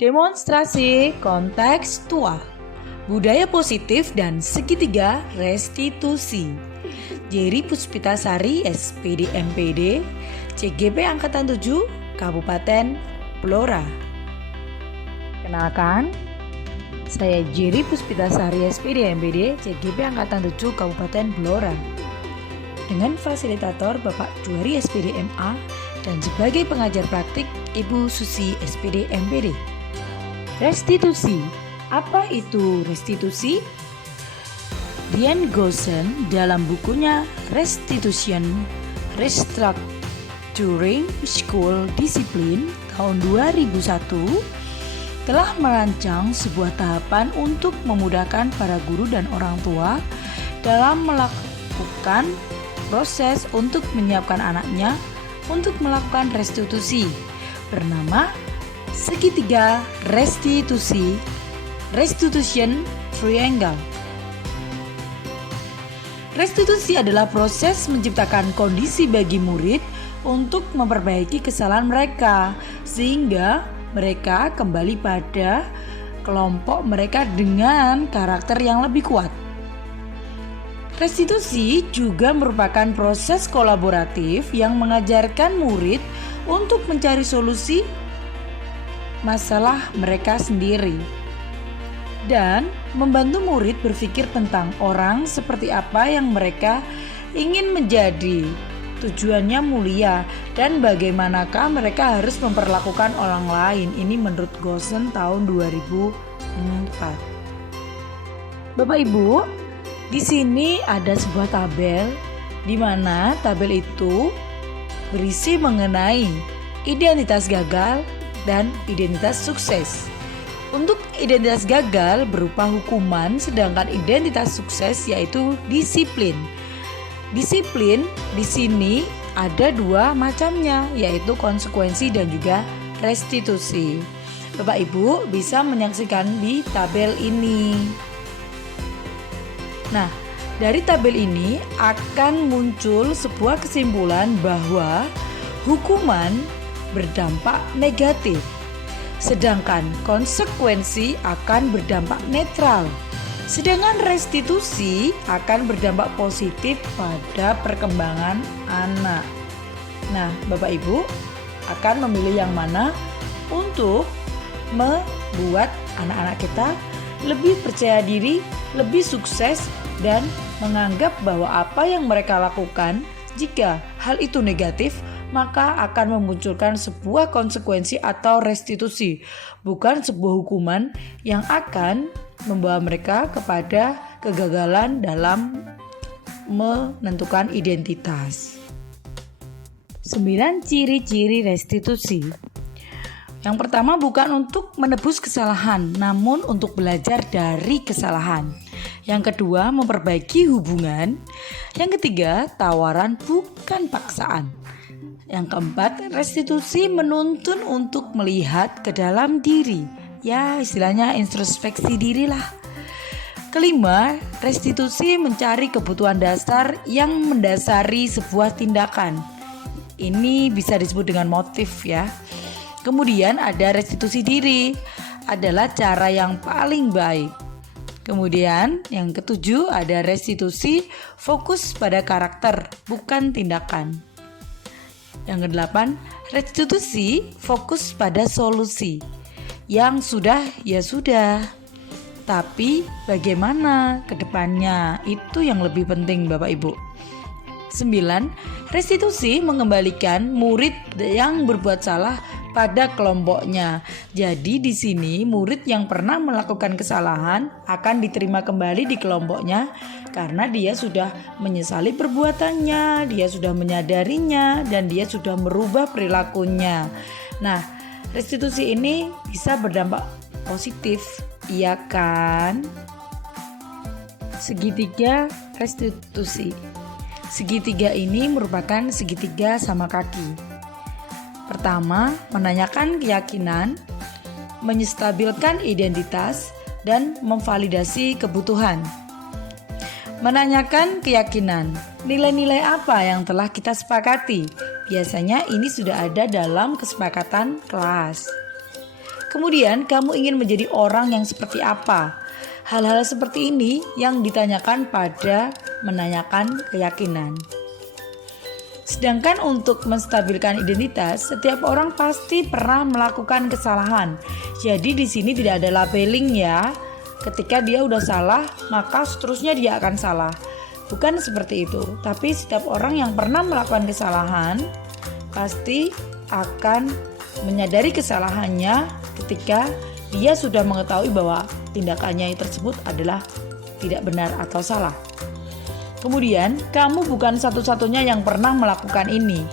Demonstrasi kontekstual, budaya positif dan segitiga restitusi. Jerry Puspitasari, SPD MPD, CGP Angkatan 7, Kabupaten Blora. Kenalkan, saya Jerry Puspitasari, SPD MPD, CGP Angkatan 7, Kabupaten Blora. Dengan fasilitator Bapak Juari SPD MA dan sebagai pengajar praktik Ibu Susi SPD MPD. Restitusi. Apa itu restitusi? Dian Goosen dalam bukunya Restitution, Restructuring School Discipline tahun 2001 telah merancang sebuah tahapan untuk memudahkan para guru dan orang tua dalam melakukan proses untuk menyiapkan anaknya untuk melakukan restitusi bernama segitiga restitusi, Restitution Triangle. Restitusi adalah proses menciptakan kondisi bagi murid untuk memperbaiki kesalahan mereka sehingga mereka kembali pada kelompok mereka dengan karakter yang lebih kuat. Restitusi juga merupakan proses kolaboratif yang mengajarkan murid untuk mencari solusi masalah mereka sendiri dan membantu murid berpikir tentang orang seperti apa yang mereka ingin menjadi, tujuannya mulia, dan bagaimanakah mereka harus memperlakukan orang lain. Ini menurut Goosen tahun 2004. Bapak Ibu, di sini ada sebuah tabel di mana tabel itu berisi mengenai identitas gagal dan identitas sukses. Untuk identitas gagal berupa hukuman, sedangkan identitas sukses yaitu disiplin. Disiplin di sini ada dua macamnya, yaitu konsekuensi dan juga restitusi. Bapak Ibu bisa menyaksikan di tabel ini. Nah, dari tabel ini akan muncul sebuah kesimpulan bahwa hukuman berdampak negatif, sedangkan konsekuensi akan berdampak netral, sedangkan restitusi akan berdampak positif pada perkembangan anak. Nah, Bapak Ibu akan memilih yang mana untuk membuat anak-anak kita lebih percaya diri, lebih sukses, dan menganggap bahwa apa yang mereka lakukan, jika hal itu negatif, maka akan memunculkan sebuah konsekuensi atau restitusi, bukan sebuah hukuman yang akan membawa mereka kepada kegagalan dalam menentukan identitas. 9 ciri-ciri restitusi. Yang pertama, bukan untuk menebus kesalahan, namun untuk belajar dari kesalahan. Yang kedua, memperbaiki hubungan. Yang ketiga, tawaran bukan paksaan. Yang keempat, restitusi menuntun untuk melihat ke dalam diri. Ya, istilahnya introspeksi diri lah. Kelima, restitusi mencari kebutuhan dasar yang mendasari sebuah tindakan. Ini bisa disebut dengan motif ya. Kemudian ada restitusi diri, adalah cara yang paling baik. Kemudian yang ketujuh ada restitusi fokus pada karakter, bukan tindakan. Yang kedelapan, restitusi fokus pada solusi. Yang sudah ya sudah, tapi bagaimana ke depannya, itu yang lebih penting Bapak Ibu. 9. Restitusi mengembalikan murid yang berbuat salah pada kelompoknya. Jadi di sini murid yang pernah melakukan kesalahan akan diterima kembali di kelompoknya karena dia sudah menyesali perbuatannya, dia sudah menyadarinya, dan dia sudah merubah perilakunya. Nah, restitusi ini bisa berdampak positif, iya kan? Segitiga restitusi. Segitiga ini merupakan segitiga sama kaki. Pertama, menanyakan keyakinan, menstabilkan identitas, dan memvalidasi kebutuhan. Menanyakan keyakinan, nilai-nilai apa yang telah kita sepakati? Biasanya ini sudah ada dalam kesepakatan kelas. Kemudian kamu ingin menjadi orang yang seperti apa? Hal-hal seperti ini yang ditanyakan pada menanyakan keyakinan. Sedangkan untuk menstabilkan identitas, setiap orang pasti pernah melakukan kesalahan. Jadi di sini tidak ada labeling ya. Ketika dia udah salah, maka seterusnya dia akan salah. Bukan seperti itu. Tapi setiap orang yang pernah melakukan kesalahan pasti akan menyadari kesalahannya ketika dia sudah mengetahui bahwa tindakannya tersebut adalah tidak benar atau salah. Kemudian, kamu bukan satu-satunya yang pernah melakukan ini.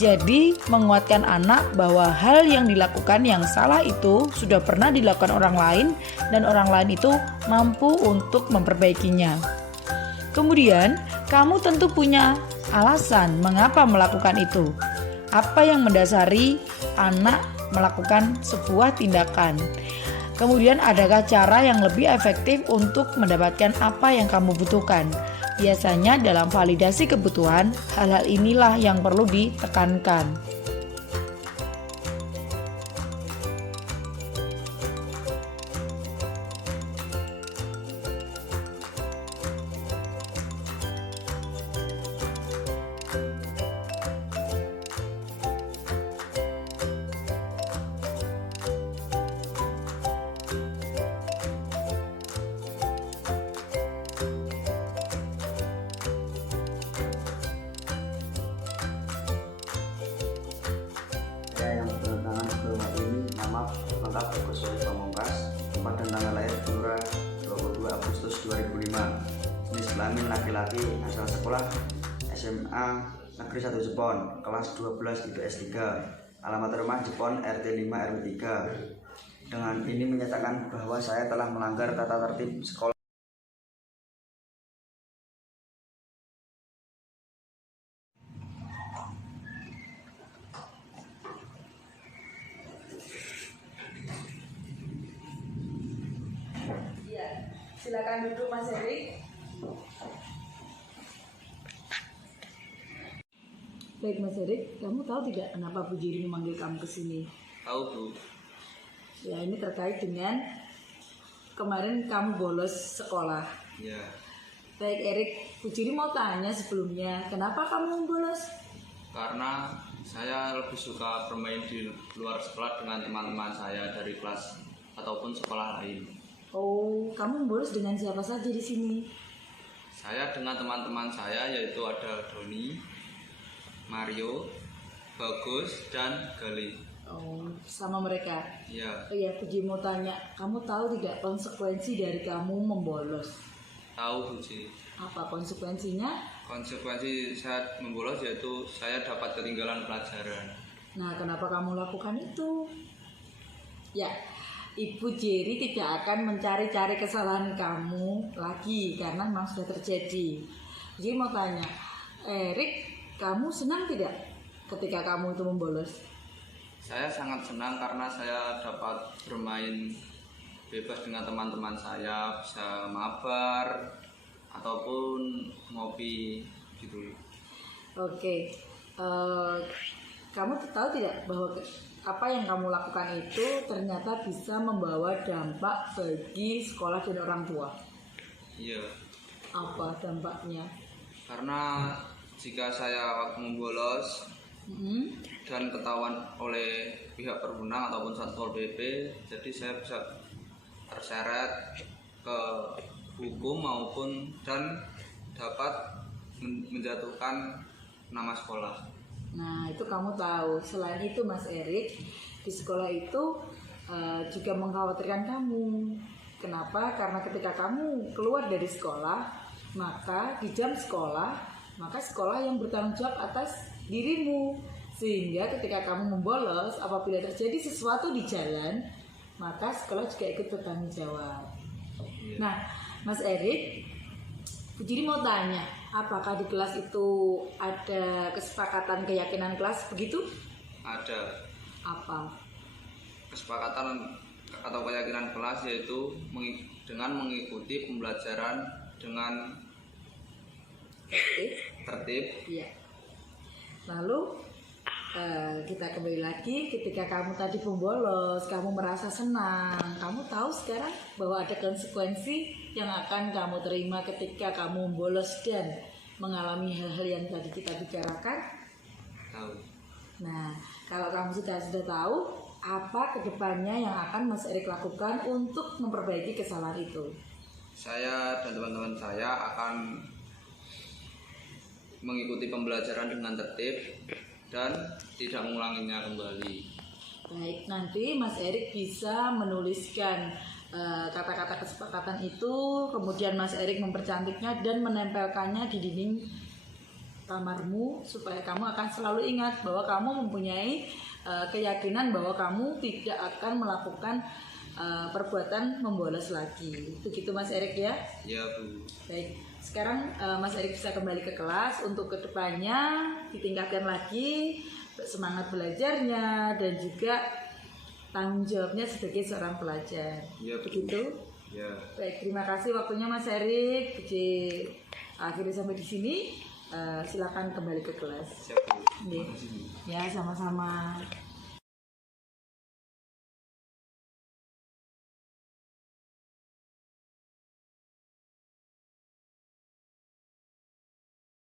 Jadi, menguatkan anak bahwa hal yang dilakukan yang salah itu sudah pernah dilakukan orang lain dan orang lain itu mampu untuk memperbaikinya. Kemudian, kamu tentu punya alasan mengapa melakukan itu. Apa yang mendasari anak melakukan sebuah tindakan? Kemudian, adakah cara yang lebih efektif untuk mendapatkan apa yang kamu butuhkan? Biasanya dalam validasi kebutuhan, hal-hal inilah yang perlu ditekankan. Saya yang bertentangan bawah ini nama lengkap Agus Soe Pamungkas, tempat dan tanggal lahir Blora 22 Agustus 2005, jenis kelamin laki-laki, asal sekolah SMA Negeri 1 Jepon, kelas 12 IPS 3, alamat rumah Jepon RT 5 RW 3. Dengan ini menyatakan bahwa saya telah melanggar tata tertib sekolah. Silakan duduk Mas Erik. Baik Mas Erik, kamu tahu tidak kenapa Bu Jiri memanggil kamu ke sini? Tahu Bu. Ya, ini terkait dengan kemarin kamu bolos sekolah. Ya. Baik Erik, Bu Jiri mau tanya sebelumnya, kenapa kamu bolos? Karena saya lebih suka bermain di luar sekolah dengan teman-teman saya dari kelas ataupun sekolah lain. Oh, kamu bolos dengan siapa saja di sini? Saya dengan teman-teman saya yaitu ada Doni, Mario, Bagus, dan Gali. Oh, sama mereka. Ya, Oh ya, Puji mau tanya, kamu tahu tidak konsekuensi dari kamu membolos? tahu Puji. Apa konsekuensinya? Konsekuensi saya membolos yaitu saya dapat ketinggalan pelajaran. Nah, kenapa kamu lakukan itu? Ya, Ibu Jerry tidak akan mencari-cari kesalahan kamu lagi karena memang sudah terjadi. Jadi mau tanya, Erik, kamu senang tidak ketika kamu itu membolos? Saya sangat senang karena saya dapat bermain bebas dengan teman-teman saya, bisa mabar ataupun ngopi gitu. Oke, kamu tahu tidak bahwa apa yang kamu lakukan itu ternyata bisa membawa dampak bagi sekolah dan orang tua? Iya. Apa dampaknya? Karena jika saya waktu membolos dan ketahuan oleh pihak berwenang ataupun Satpol PP, jadi saya bisa terseret ke hukum maupun dan dapat menjatuhkan nama sekolah. Nah, itu kamu tahu. Selain itu Mas Erik, di sekolah itu juga mengkhawatirkan kamu. Kenapa? Karena ketika kamu keluar dari sekolah, maka di jam sekolah, maka sekolah yang bertanggung jawab atas dirimu. Sehingga ketika kamu membolos, apabila terjadi sesuatu di jalan, maka sekolah juga ikut bertanggung jawab. Nah, Mas Erik, Bu Jiri mau tanya, apakah di kelas itu ada kesepakatan keyakinan kelas begitu? Ada Apa? kesepakatan atau keyakinan kelas yaitu dengan mengikuti pembelajaran dengan Tertib? tertib. Iya. Lalu Kita kembali lagi. Ketika kamu tadi pembolos, kamu merasa senang. Kamu tahu sekarang bahwa ada konsekuensi yang akan kamu terima ketika kamu bolos dan mengalami hal-hal yang tadi kita bicarakan. Tahu. Nah, kalau kamu sudah tahu, apa kedepannya yang akan Mas Erik lakukan untuk memperbaiki kesalahan itu? Saya dan teman-teman saya akan mengikuti pembelajaran dengan tertib dan tidak mengulanginya kembali. Baik, nanti Mas Erik bisa menuliskan kata-kata kesepakatan itu, kemudian Mas Erik mempercantiknya dan menempelkannya di dinding kamarmu supaya kamu akan selalu ingat bahwa kamu mempunyai keyakinan bahwa kamu tidak akan melakukan perbuatan membolos lagi. Begitu Mas Erik ya? Ya Bu. Baik, sekarang Mas Erik bisa kembali ke kelas untuk kedepannya ditingkatkan lagi semangat belajarnya dan juga tanggung jawabnya sebagai seorang pelajar. Ya, Bu. Begitu? Ya. Baik, terima kasih waktunya Mas Erik. Jadi akhirnya sampai di sini. Silakan kembali ke kelas. Siap Bu. Ya, sama-sama.